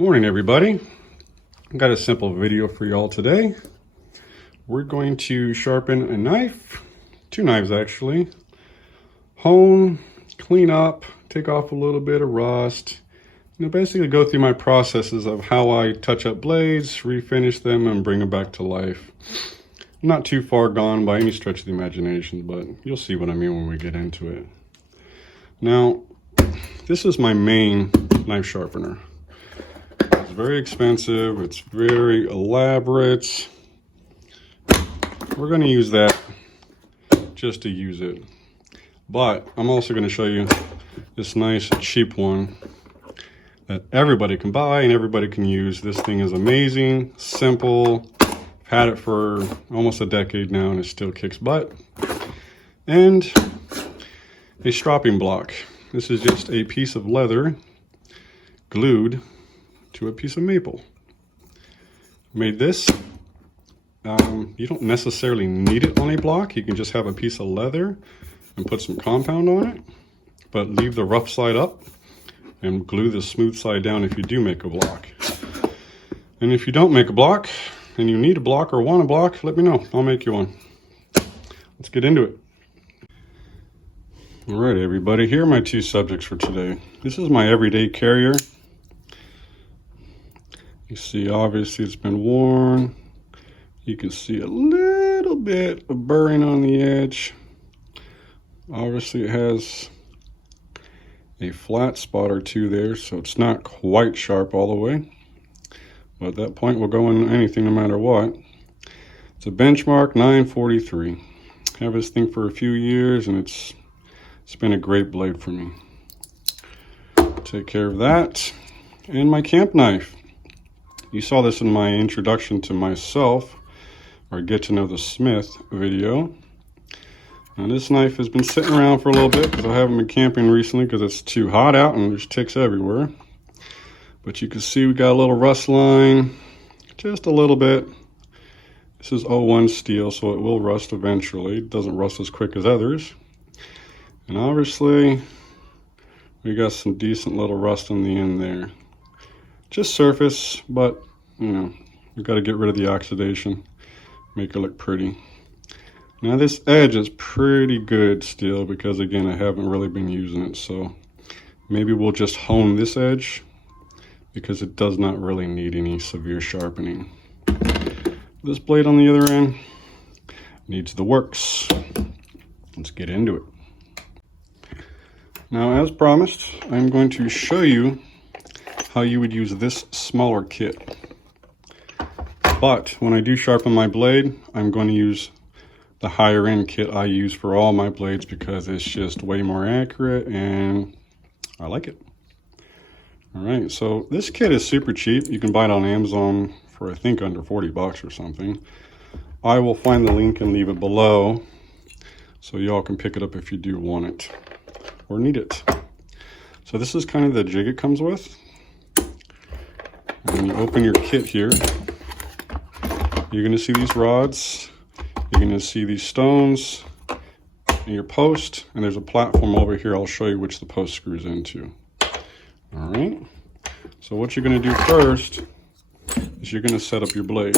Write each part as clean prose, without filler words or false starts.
Morning everybody. I got a simple video for y'all today. We're going to sharpen a knife, two knives actually, hone, clean up, take off a little bit of rust, basically go through my processes of how I touch up blades, refinish them, and bring them back to life. I'm not too far gone by any stretch of the imagination, but you'll see what I mean when we get into it. Now, this is my main knife sharpener. It's very expensive, it's very elaborate. We're going to use that just to use it. But I'm also going to show you this nice cheap one that everybody can buy and everybody can use. This thing is amazing, simple. I've had it for almost a decade now and it still kicks butt. And a stropping block. This is just a piece of leather glued to a piece of maple. Made this. You don't necessarily need it on a block. You can just have a piece of leather and put some compound on it, but leave the rough side up and glue the smooth side down if you do make a block. And if you don't make a block and you need a block or want a block, let me know. I'll make you one. Let's get into it. All right, everybody, here are my two subjects for today. This is my everyday carrier. You see, obviously it's been worn. You can see a little bit of burring on the edge. Obviously it has a flat spot or two there, so it's not quite sharp all the way. But at that point, we'll go in anything no matter what. It's a Benchmark 943. I have this thing for a few years and it's been a great blade for me. Take care of that. And my camp knife. You saw this in my introduction to myself, or Get to Know the Smith video. Now this knife has been sitting around for a little bit because I haven't been camping recently because it's too hot out and there's ticks everywhere. But you can see we got a little rust line, just a little bit. This is 01 steel, so it will rust eventually. It doesn't rust as quick as others. And obviously, we got some decent little rust on the end there. Just surface, but we've got to get rid of the oxidation, make it look pretty. Now this edge is pretty good still because again, I haven't really been using it. So maybe we'll just hone this edge because it does not really need any severe sharpening. This blade on the other end needs the works. Let's get into it. Now, as promised, I'm going to show you how you would use this smaller kit. But when I do sharpen my blade, I'm going to use the higher end kit I use for all my blades because it's just way more accurate and I like it. All right, so this kit is super cheap. You can buy it on Amazon for I think under 40 bucks or something. I will find the link and leave it below so y'all can pick it up if you do want it or need it. So this is kind of the jig it comes with. And when you open your kit here, you're going to see these rods, you're going to see these stones, and your post, and there's a platform over here. I'll show you which the post screws into. All right, so what you're going to do first is you're going to set up your blade.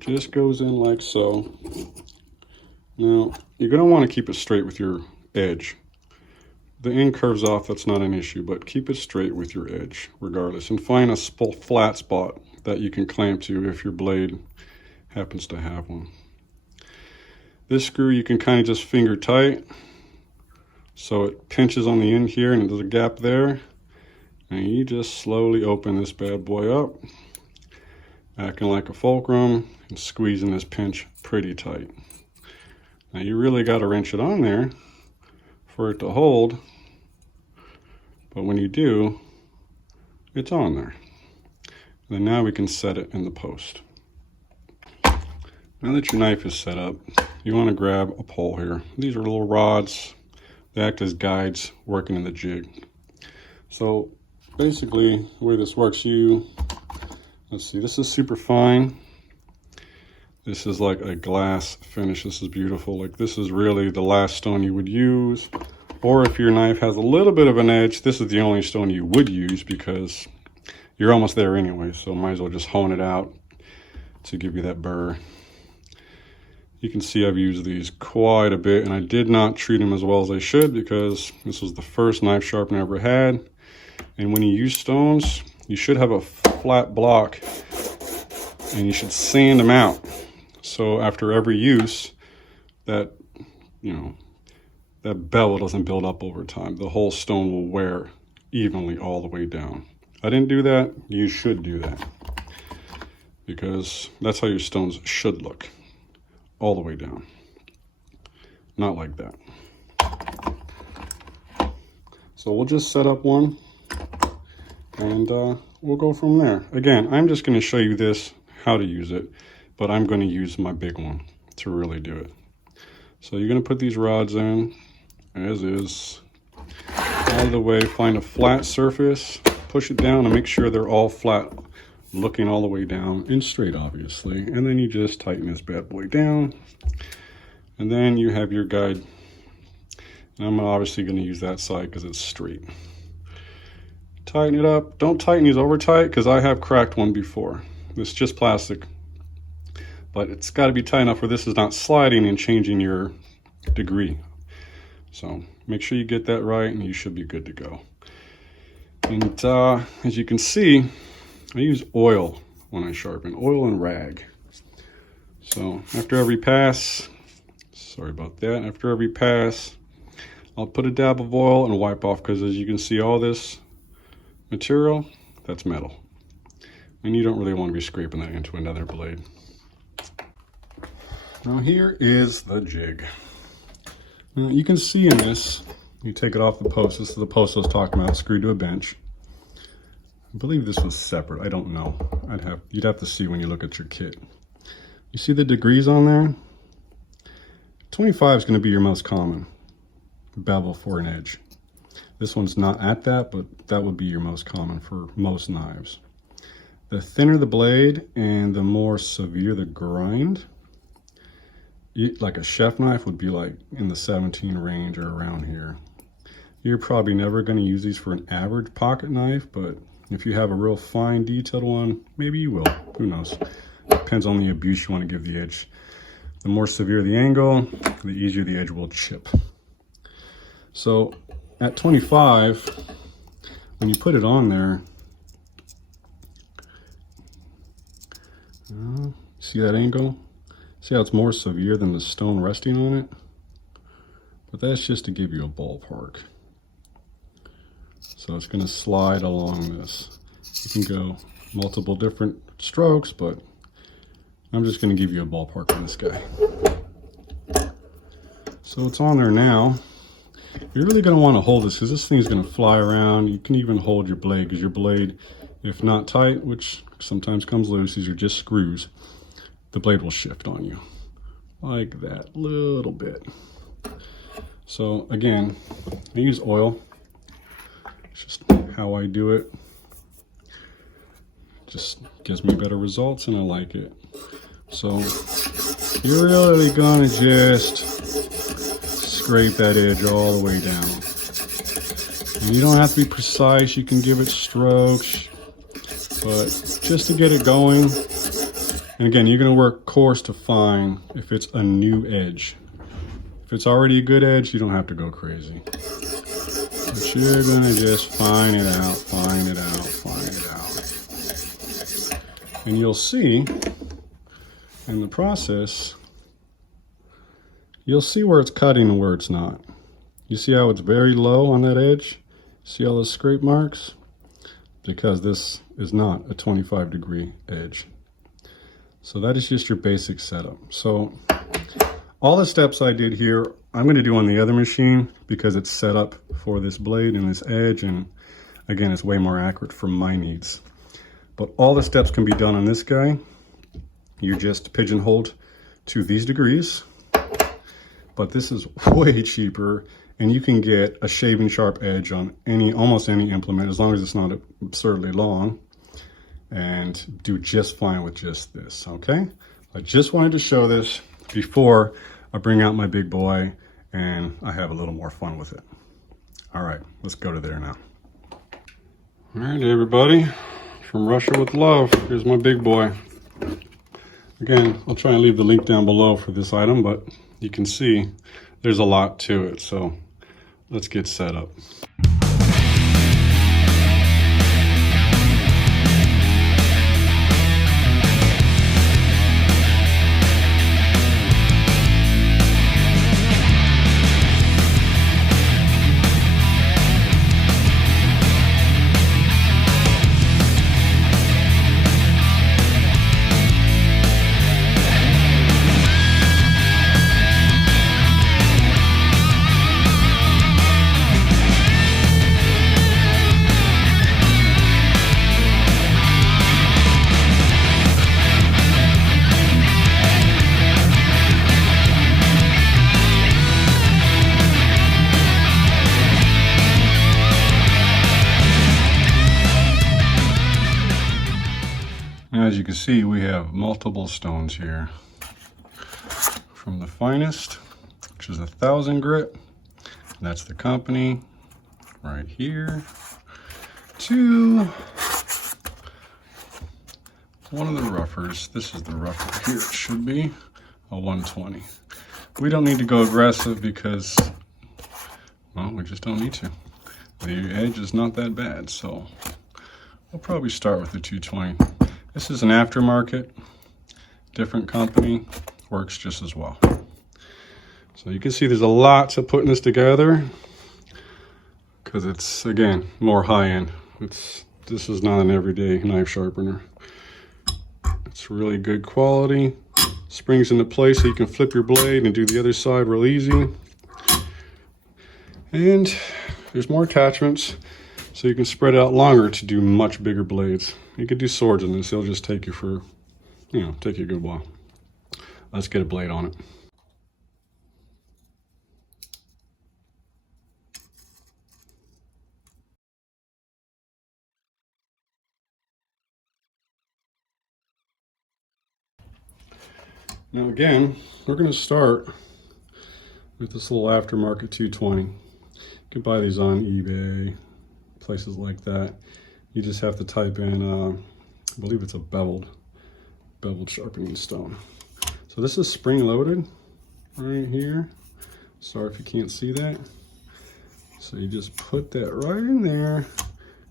Just goes in like so. Now, you're going to want to keep it straight with your edge. The end curves off, that's not an issue, but keep it straight with your edge regardless, and find a flat spot that you can clamp to if your blade happens to have one. This screw you can kind of just finger tight so it pinches on the end here and there's a gap there, and you just slowly open this bad boy up, acting like a fulcrum and squeezing this pinch pretty tight. Now you really got to wrench it on there for it to hold, but when you do, it's on there. And then now we can set it in the post. Now that your knife is set up, you want to grab a pole here. These are little rods. They act as guides working in the jig. So basically the way this works, let's see, this is super fine. This is like a glass finish. This is beautiful. Like this is really the last stone you would use. Or if your knife has a little bit of an edge, this is the only stone you would use because you're almost there anyway, so might as well just hone it out to give you that burr. You can see I've used these quite a bit, and I did not treat them as well as I should because this was the first knife sharpener I ever had. And when you use stones, you should have a flat block and you should sand them out. So after every use, that, you know, that bevel doesn't build up over time. The whole stone will wear evenly all the way down. I didn't do that. You should do that because that's how your stones should look. All the way down. Not like that. So we'll just set up one and we'll go from there. Again, I'm just going to show you this, how to use it, but I'm going to use my big one to really do it. So you're going to put these rods in as is, all the way, find a flat surface, push it down and make sure they're all flat, looking all the way down and straight, obviously. And then you just tighten this bad boy down. And then you have your guide. And I'm obviously going to use that side because it's straight. Tighten it up. Don't tighten these over tight because I have cracked one before. It's just plastic. But it's got to be tight enough where this is not sliding and changing your degree. So make sure you get that right and you should be good to go. And as you can see, I use oil when I sharpen, oil and rag. So after every pass, sorry about that, after every pass, I'll put a dab of oil and wipe off because as you can see all this material, that's metal. And you don't really want to be scraping that into another blade. Now here is the jig. Now you can see in this, you take it off the post, this is the post I was talking about, screwed to a bench. I believe this was separate. I don't know. You'd have to see when you look at your kit. You see the degrees on there? 25 is going to be your most common bevel for an edge. This one's not at that, but that would be your most common for most knives. The thinner the blade and the more severe the grind, like a chef knife would be like in the 17 range or around here. You're probably never going to use these for an average pocket knife, but if you have a real fine detailed one, maybe you will. Who knows? Depends on the abuse you want to give the edge. The more severe the angle, the easier the edge will chip. So at 25, when you put it on there, see that angle? See how it's more severe than the stone resting on it? But that's just to give you a ballpark. So it's going to slide along this. You can go multiple different strokes, but I'm just going to give you a ballpark on this guy. So it's on there now. You're really going to want to hold this because this thing is going to fly around. You can even hold your blade because your blade, if not tight, which sometimes comes loose, these are just screws, the blade will shift on you like that, little bit. So again, I use oil. It's just how I do it. Just gives me better results and I like it. So you're really gonna just scrape that edge all the way down. And you don't have to be precise, you can give it strokes, but just to get it going. And again, you're gonna work coarse to fine if it's a new edge. If it's already a good edge, you don't have to go crazy. But you're gonna just fine it out, fine it out, fine it out. And you'll see in the process, you'll see where it's cutting and where it's not. You see how it's very low on that edge? See all those scrape marks? Because this is not a 25-degree edge. So that is just your basic setup. So all the steps I did here, I'm going to do on the other machine because it's set up for this blade and this edge, and again, it's way more accurate for my needs. But all the steps can be done on this guy. You just pigeonholed to these degrees, but this is way cheaper, and you can get a shaving sharp edge on almost any implement as long as it's not absurdly long, and do just fine with just this. Okay, I just wanted to show this before I bring out my big boy and I have a little more fun with it. All right, let's go to there now. All right, everybody, from Russia with love. Here's my big boy. Again, I'll try and leave the link down below for this item, but you can see there's a lot to it. So let's get set up. As you can see, we have multiple stones here. From the finest, which is 1,000 grit, that's the company right here, to one of the roughers. This is the rougher here, it should be a 120. We don't need to go aggressive because, well, we just don't need to. The edge is not that bad, so we'll probably start with the 220. This is an aftermarket, different company, works just as well. So you can see there's a lot to putting this together because it's, again, more high-end. This is not an everyday knife sharpener. It's really good quality. Springs into place so you can flip your blade and do the other side real easy. And there's more attachments so you can spread out longer to do much bigger blades. You could do swords in this. It'll just take you for, take you a good while. Let's get a blade on it. Now again, we're going to start with this little aftermarket 220. You can buy these on eBay, places like that. You just have to type in, I believe it's a beveled sharpening stone. So this is spring loaded right here. Sorry if you can't see that. So you just put that right in there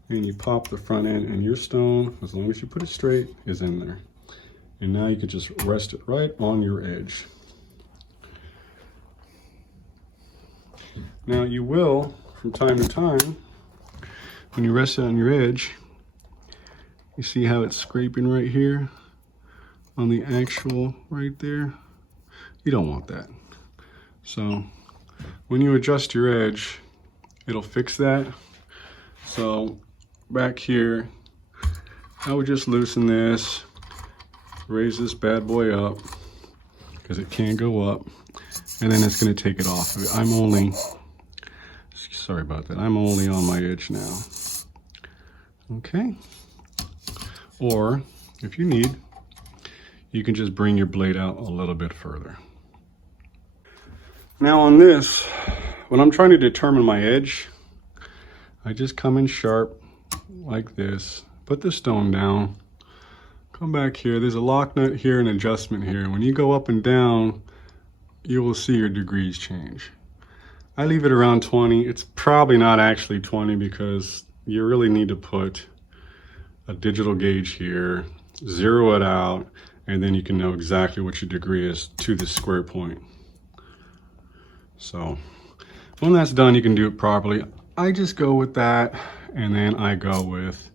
and you pop the front end, and your stone, as long as you put it straight, is in there. And now you can just rest it right on your edge. Now you will, from time to time, when you rest it on your edge, you see how it's scraping right here on the actual right there? You don't want that. So when you adjust your edge, it'll fix that. So back here, I would just loosen this, raise this bad boy up, because it can go up, and then it's going to take it off. I'm only, sorry about that, I'm only on my edge now. Okay. Or if you need, you can just bring your blade out a little bit further. Now on this, when I'm trying to determine my edge, I just come in sharp like this, put the stone down, come back here. There's a lock nut here and adjustment here. When you go up and down, you will see your degrees change. I leave it around 20. It's probably not actually 20 because you really need to put a digital gauge here, zero it out, and then you can know exactly what your degree is to the square point. So when that's done, you can do it properly. I just go with that, and then I go with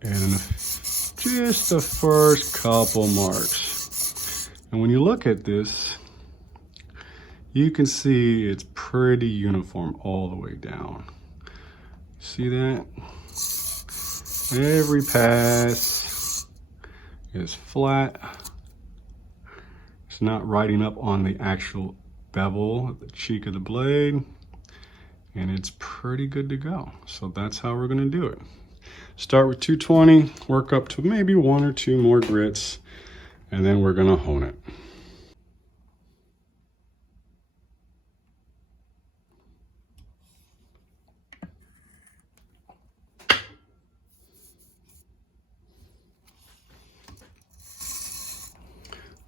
just the first couple marks. And when you look at this, you can see it's pretty uniform all the way down. See that? Every pass is flat. It's not riding up on the actual bevel, the cheek of the blade, and it's pretty good to go. So that's how we're gonna do it. Start with 220, work up to maybe 1 or 2 more grits, and then we're gonna hone it.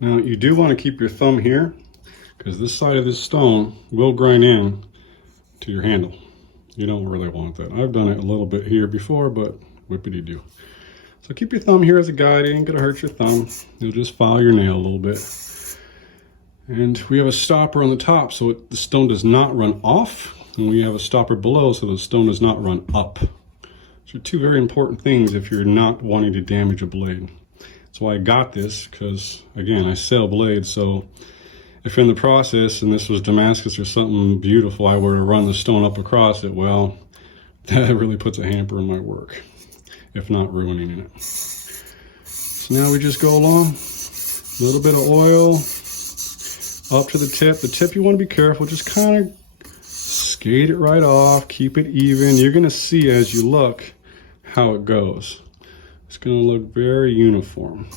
Now you do want to keep your thumb here because this side of this stone will grind in to your handle. You don't really want that. I've done it a little bit here before, but whippity-doo. So keep your thumb here as a guide. It ain't gonna hurt your thumb. You'll just file your nail a little bit. And we have a stopper on the top so the stone does not run off. And we have a stopper below so the stone does not run up. So two very important things if you're not wanting to damage a blade. That's why I got this, because again, I sell blades. So if in the process, and this was Damascus or something beautiful, I were to run the stone up across it, well, that really puts a hamper in my work, if not ruining it. So now we just go along, a little bit of oil up to the tip. The tip you want to be careful, just kind of skate it right off, keep it even. You're gonna see as you look how it goes. It's gonna look very uniform.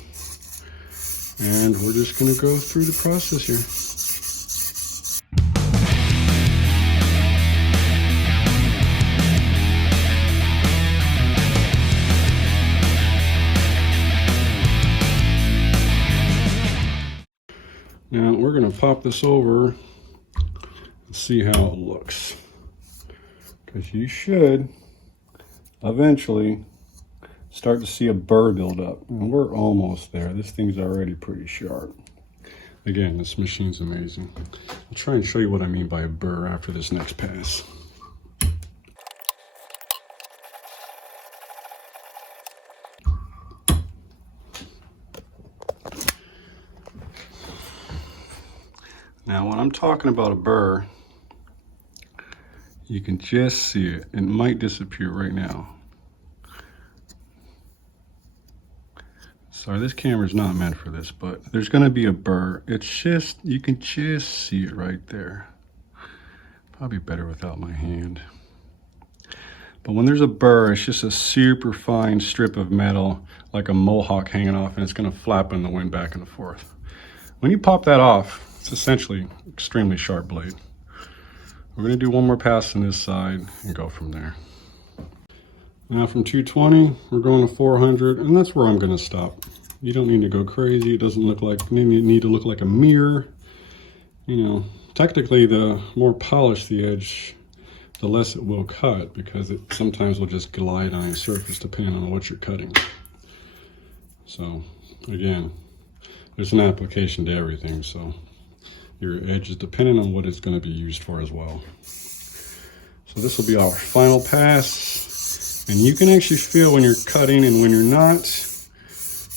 And we're just gonna go through the process here. Now we're gonna pop this over and see how it looks. Because you should eventually start to see a burr build up. And we're almost there. This thing's already pretty sharp. Again, this machine's amazing. I'll try and show you what I mean by a burr after this next pass. Now, when I'm talking about a burr, you can just see it. It might disappear right now. Sorry, this camera's not meant for this, but there's gonna be a burr. It's just, you can just see it right there. Probably better without my hand. But when there's a burr, it's just a super fine strip of metal, like a mohawk hanging off, and it's gonna flap in the wind back and forth. When you pop that off, it's essentially extremely sharp blade. We're gonna do one more pass on this side and go from there. Now from 220, we're going to 400, and that's where I'm gonna stop. You don't need to go crazy. It doesn't look like, you need to look like a mirror. You know, technically the more polished the edge, the less it will cut, because it sometimes will just glide on a surface depending on what you're cutting. So again, there's an application to everything, so your edge is dependent on what it's going to be used for as well. So this will be our final pass, and you can actually feel when you're cutting and when you're not,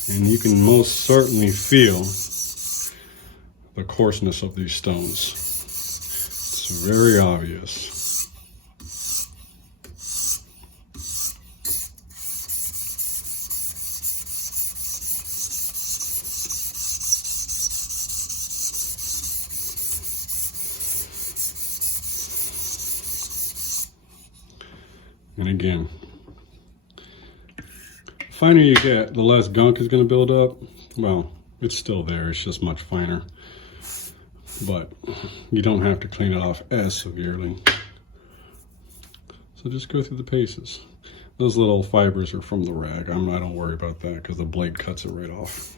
and you can most certainly feel the coarseness of these stones. It's very obvious. And again, the finer you get, the less gunk is going to build up. Well, it's still there, it's just much finer. But you don't have to clean it off as severely. So just go through the paces. Those little fibers are from the rag. I don't worry about that because the blade cuts it right off.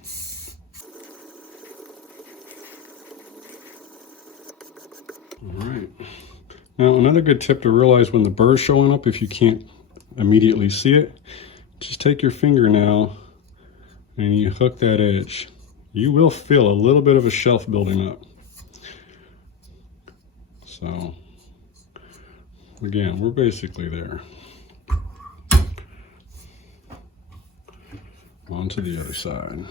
All right. Now, another good tip to realize when the burr's showing up, if you can't immediately see it, just take your fingernail and you hook that edge. You will feel a little bit of a shelf building up. So, again, we're basically there. On to the other side.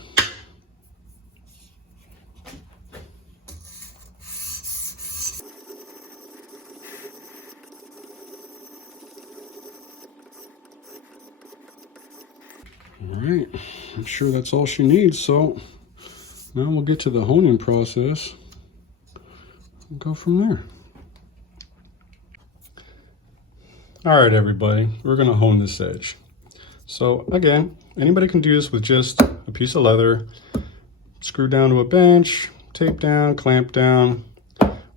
All right, I'm sure that's all she needs, so now we'll get to the honing process and go from there. All right, everybody, we're gonna hone this edge. So again, anybody can do this with just a piece of leather, screw down to a bench, tape down, clamp down,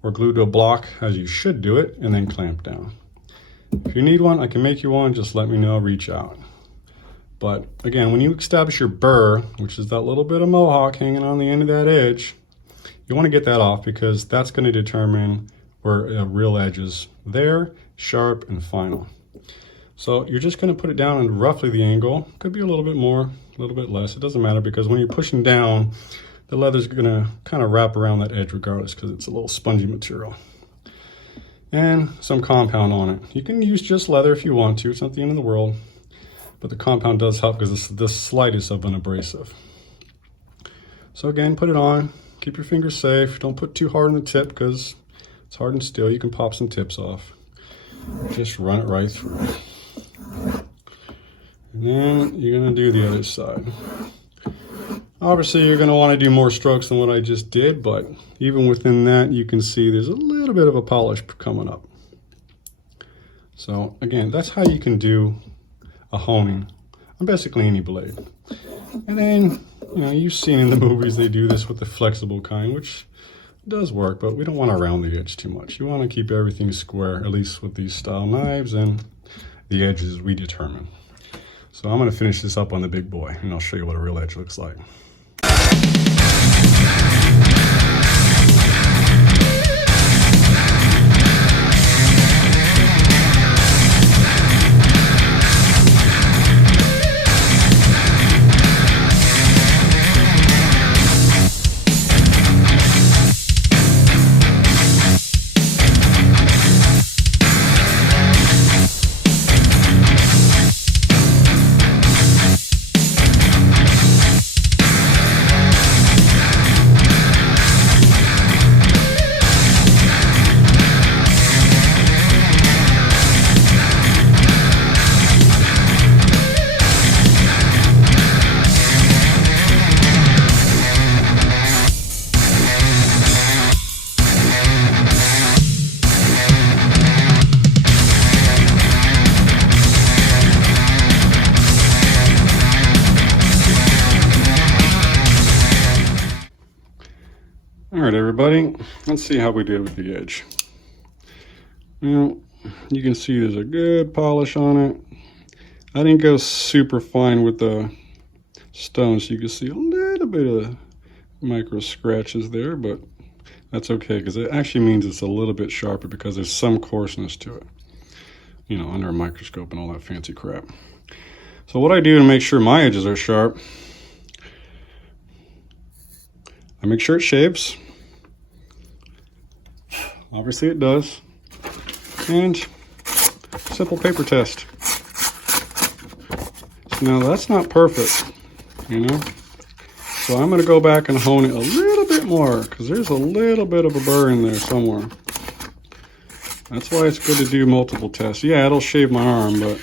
or glue to a block as you should do it, and then clamp down. If you need one, I can make you one, just let me know, reach out. But again, when you establish your burr, which is that little bit of mohawk hanging on the end of that edge, you want to get that off because that's going to determine where a real edge is there, sharp, and final. So you're just going to put it down in roughly the angle. Could be a little bit more, a little bit less. It doesn't matter because when you're pushing down, the leather's going to kind of wrap around that edge regardless because it's a little spongy material. And some compound on it. You can use just leather if you want to. It's not the end of the world. But the compound does help because it's the slightest of an abrasive. So again, put it on. Keep your fingers safe. Don't put too hard on the tip because it's hard and steel. You can pop some tips off. Just run it right through. And then you're going to do the other side. Obviously, you're going to want to do more strokes than what I just did, but even within that, you can see there's a little bit of a polish coming up. So again, that's how you can do a honing on basically any blade. And then, you know, you've seen in the movies they do this with the flexible kind, which does work, but we don't want to round the edge too much. You want to keep everything square, at least with these style knives, and the edges we determine. So I'm going to finish this up on the big boy, and I'll show you what a real edge looks like. All right, everybody, let's see how we did with the edge. Well, you can see there's a good polish on it. I didn't go super fine with the stone, so you can see a little bit of micro scratches there, but that's okay because it actually means it's a little bit sharper because there's some coarseness to it, you know, under a microscope and all that fancy crap. So what I do to make sure my edges are sharp, I make sure it shaves. Obviously it does. And simple paper test. So now that's not perfect, you know. So I'm going to go back and hone it a little bit more because there's a little bit of a burr in there somewhere. That's why it's good to do multiple tests. Yeah, it'll shave my arm, but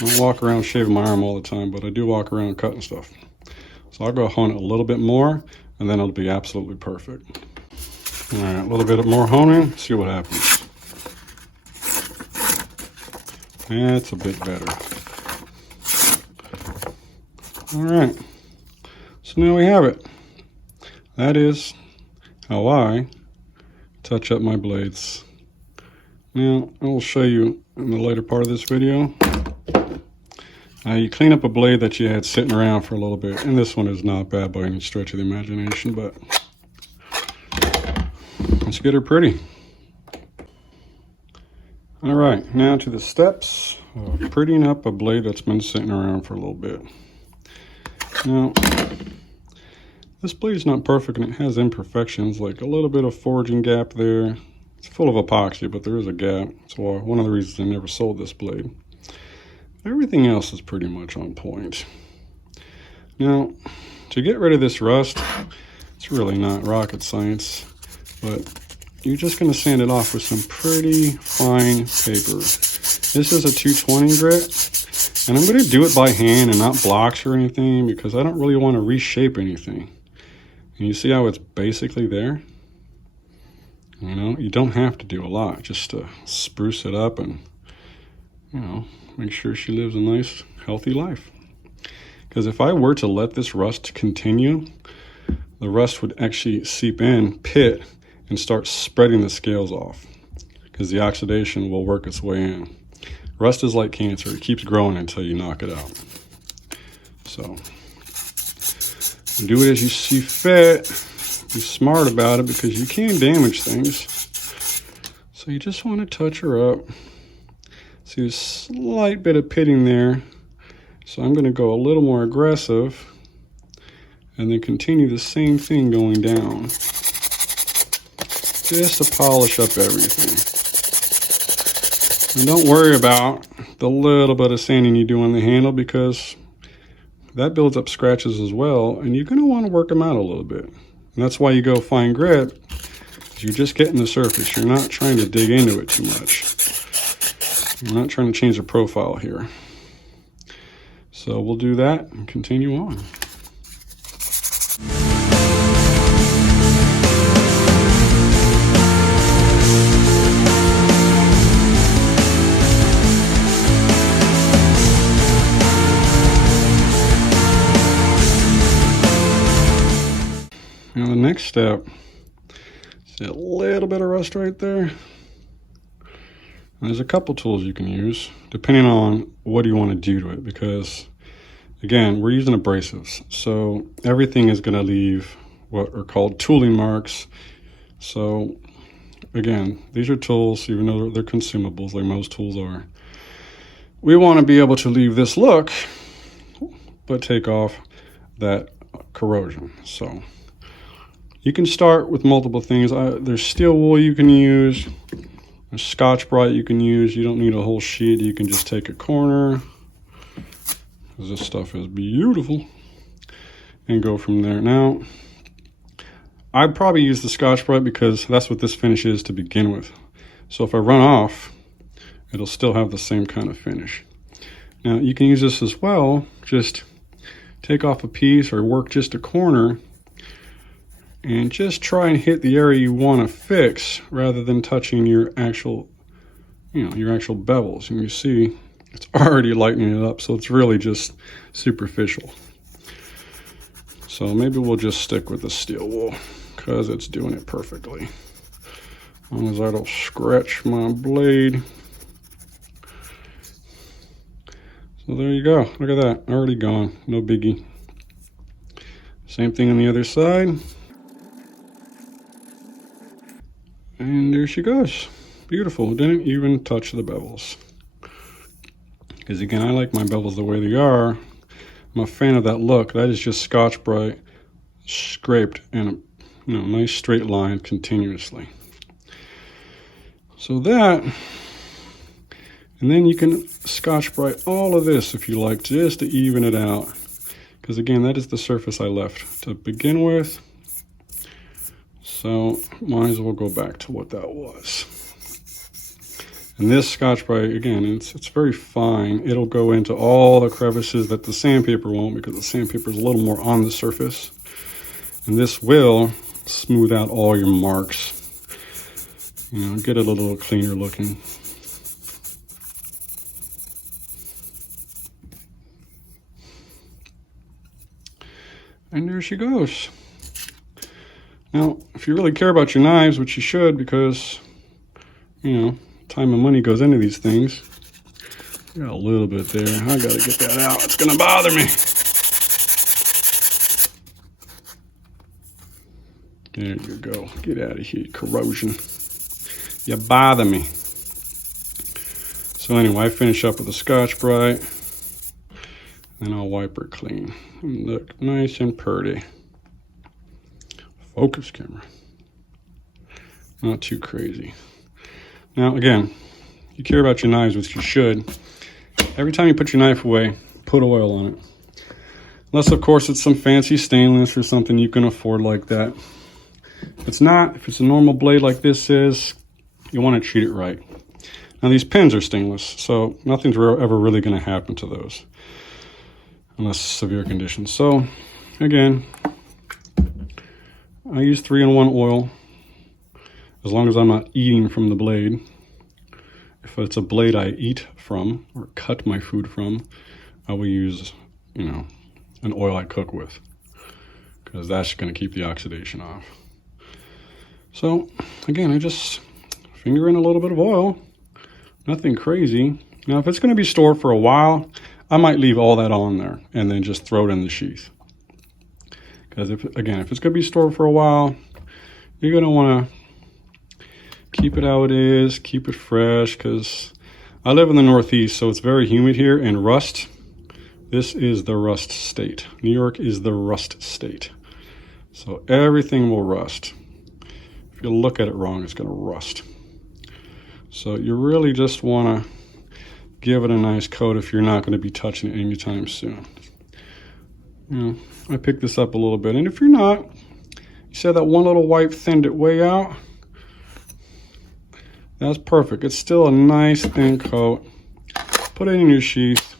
I don't walk around shaving my arm all the time, but I do walk around cutting stuff. So I'll go hone it a little bit more, and then it'll be absolutely perfect. All right, a little bit more honing, see what happens. That's a bit better. All right, so now we have it. That is how I touch up my blades. Now, I will show you in the later part of this video. You clean up a blade that you had sitting around for a little bit, and this one is not bad by any stretch of the imagination, but let's get her pretty. All right, now to the steps of prettying up a blade that's been sitting around for a little bit. Now, this blade is not perfect and it has imperfections, like a little bit of forging gap there. It's full of epoxy, but there is a gap. So one of the reasons I never sold this blade. Everything else is pretty much on point. Now, to get rid of this rust, it's really not rocket science, but you're just going to sand it off with some pretty fine paper. This is a 220 grit, and I'm going to do it by hand and not blocks or anything because I don't really want to reshape anything. And you see how it's basically there? You know, you don't have to do a lot just to spruce it up and, you know, make sure she lives a nice, healthy life. Because if I were to let this rust continue, the rust would actually seep in, pit, and start spreading the scales off. Because the oxidation will work its way in. Rust is like cancer. It keeps growing until you knock it out. So do it as you see fit. Be smart about it because you can damage things. So you just want to touch her up. See a slight bit of pitting there. So I'm going to go a little more aggressive and then continue the same thing going down. Just to polish up everything. And don't worry about the little bit of sanding you do on the handle because that builds up scratches as well, and you're going to want to work them out a little bit. And that's why you go fine grit. You're just getting the surface. You're not trying to dig into it too much. You're not trying to change the profile here. So we'll do that and continue on. Now the next step, see a little bit of rust right there? There's a couple tools you can use depending on what you want to do to it because, again, we're using abrasives. So everything is going to leave what are called tooling marks. So again, these are tools, even though they're consumables like most tools are. We want to be able to leave this look, but take off that corrosion. So you can start with multiple things. There's steel wool you can use. There's Scotch-Brite you can use. You don't need a whole sheet. You can just take a corner. This stuff is beautiful. And go from there. Now, I'd probably use the Scotch-Brite because that's what this finish is to begin with. So if I run off, it'll still have the same kind of finish. Now, you can use this as well. Just take off a piece or work just a corner and just try and hit the area you want to fix rather than touching your actual, your actual bevels. And you see it's already lightening it up, so it's really just superficial. So maybe we'll just stick with the steel wool because it's doing it perfectly. As long as I don't scratch my blade. So there you go. Look at that. Already gone. No biggie. Same thing on the other side. And there she goes. Beautiful. Didn't even touch the bevels. Because again, I like my bevels the way they are. I'm a fan of that look. That is just Scotch-Brite scraped in a nice straight line continuously. So that, and then you can Scotch-Brite all of this if you like, just to even it out. Because again, that is the surface I left to begin with. So might as well go back to what that was. And this Scotch-Brite, again, it's very fine. It'll go into all the crevices that the sandpaper won't because the sandpaper is a little more on the surface. And this will smooth out all your marks. Get it a little cleaner looking. And there she goes. Now, if you really care about your knives, which you should because, time and money goes into these things. Got a little bit there. I gotta get that out. It's gonna bother me. There you go. Get out of here, corrosion. You bother me. So anyway, I finish up with a Scotch-Brite. Then I'll wipe her clean. And look nice and pretty. Focus camera. Not too crazy. Now again, you care about your knives, which you should. Every time you put your knife away, put oil on it. Unless of course it's some fancy stainless or something you can afford like that. If it's not, if it's a normal blade like this is, you want to treat it right. Now these pins are stainless, so nothing's ever really going to happen to those. Unless severe conditions. So again, I use 3-in-1 oil as long as I'm not eating from the blade. If it's a blade I eat from or cut my food from, I will use, an oil I cook with because that's going to keep the oxidation off. So again, I just finger in a little bit of oil, nothing crazy. Now, if it's going to be stored for a while, I might leave all that on there and then just throw it in the sheath. Because if it's going to be stored for a while, you're going to want to keep it how it is, keep it fresh, because I live in the Northeast, so it's very humid here, and rust, this is the rust state. New York is the rust state. So everything will rust. If you look at it wrong, it's going to rust. So you really just want to give it a nice coat if you're not going to be touching it anytime soon. You know, I picked this up a little bit, and if you're not, you said that one little wipe thinned it way out. That's perfect. It's still a nice thin coat. Put it in your sheath.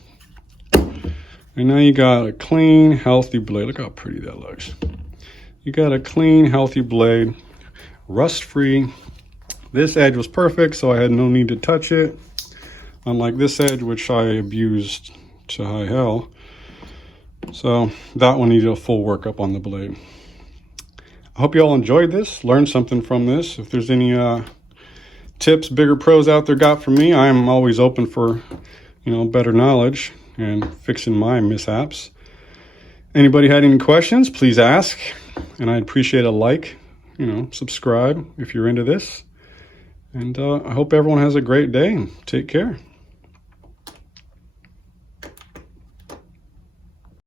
And now you got a clean, healthy blade. Look how pretty that looks. You got a clean, healthy blade, rust-free. This edge was perfect, so I had no need to touch it. Unlike this edge, which I abused to high hell. So that one needed a full workup on the blade. I hope you all enjoyed this, learned something from this. If there's any tips bigger pros out there got from me, I am always open for, you know, better knowledge and fixing my mishaps. Anybody had any questions, please ask. And I'd appreciate a like, you know, subscribe if you're into this. And I hope everyone has a great day and take care.